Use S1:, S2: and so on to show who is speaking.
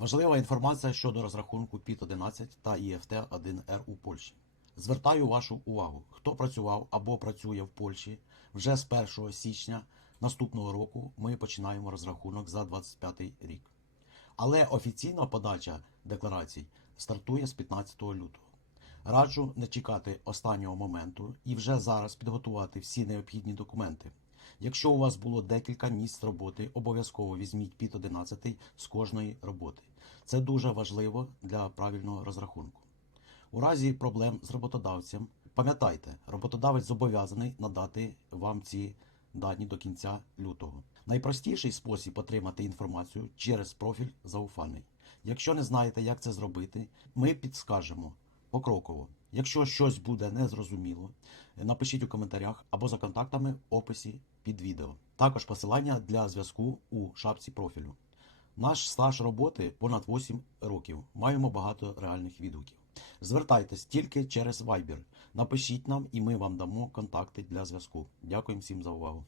S1: Важлива інформація щодо розрахунку ПІТ-11 та ІФТ-1Р у Польщі. Звертаю вашу увагу, хто працював або працює в Польщі вже з 1 січня наступного року ми починаємо розрахунок за 25 рік. Але офіційна подача декларацій стартує з 15 лютого. Раджу не чекати останнього моменту і вже зараз підготувати всі необхідні документи. Якщо у вас було декілька місць роботи, обов'язково візьміть під 11 з кожної роботи. Це дуже важливо для правильного розрахунку. У разі проблем з роботодавцем, пам'ятайте, роботодавець зобов'язаний надати вам ці дані до кінця лютого. Найпростіший спосіб отримати інформацію через профіль зауфаний. Якщо не знаєте, як це зробити, ми підскажемо покроково. Якщо щось буде незрозуміло, напишіть у коментарях або за контактами в описі під відео. Також посилання для зв'язку у шапці профілю. Наш стаж роботи понад 8 років. Маємо багато реальних відгуків. Звертайтесь тільки через Viber. Напишіть нам і ми вам дамо контакти для зв'язку. Дякуємо всім за увагу.